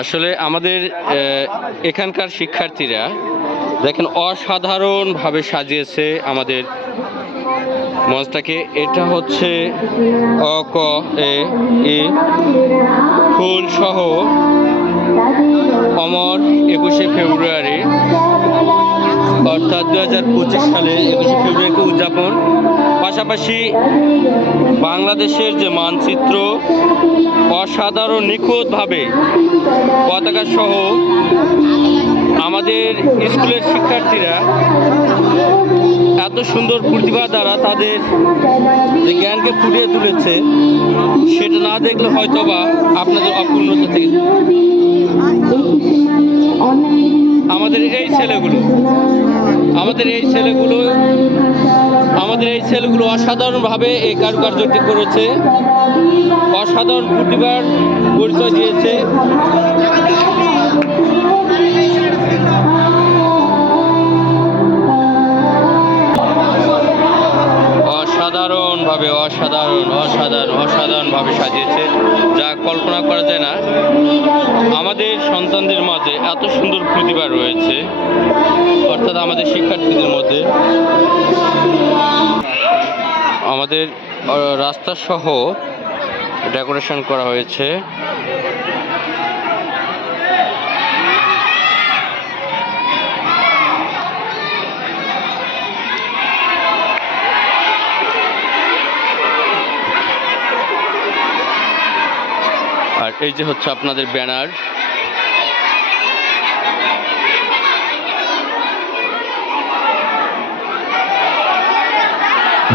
আসলে আমাদের এখানকার শিক্ষার্থীরা দেখেন অসাধারণভাবে সাজিয়েছে আমাদের মঞ্চটাকে। এটা হচ্ছে অ ক এ ই ফুল সহ অমর 21শে ফেব্রুয়ারি অর্থাৎ 2025 সালে 21শে ফেব্রুয়ারিকে উদযাপন, পাশাপাশি বাংলাদেশের যে মানচিত্র অসাধারণ নিখুঁতভাবে পতাকা সহ আমাদের স্কুলের শিক্ষার্থীরা এত সুন্দর প্রতিভা দ্বারা তাদের যে জ্ঞানকে ফুটিয়ে তুলেছে, সেটা না দেখলে হয়তোবা আপনাদের অপূর্ণত থেকে আমাদের এই ছেলেগুলো অসাধারণভাবে এই কারুকার্যটি করেছে, অসাধারণ প্রতিভার পরিচয় দিয়েছে। অসাধারণভাবে সাজিয়েছে, যা কল্পনা করা যায় না। আমাদের সন্তানদের মাঝে এত সুন্দর প্রতিভা রয়েছে, অর্থাৎ আমাদের শিক্ষার্থীদের মধ্যে। আমাদের রাস্তা সহ ডেকোরেশন করা হয়েছে। আর এই যে হচ্ছে আপনাদের ব্যানার।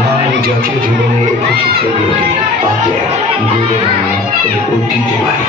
মানব জাতীয় জীবনের 21শে ফেব্রুয়ারি আগে গৌরবময় ও ঐতিহ্যবাহী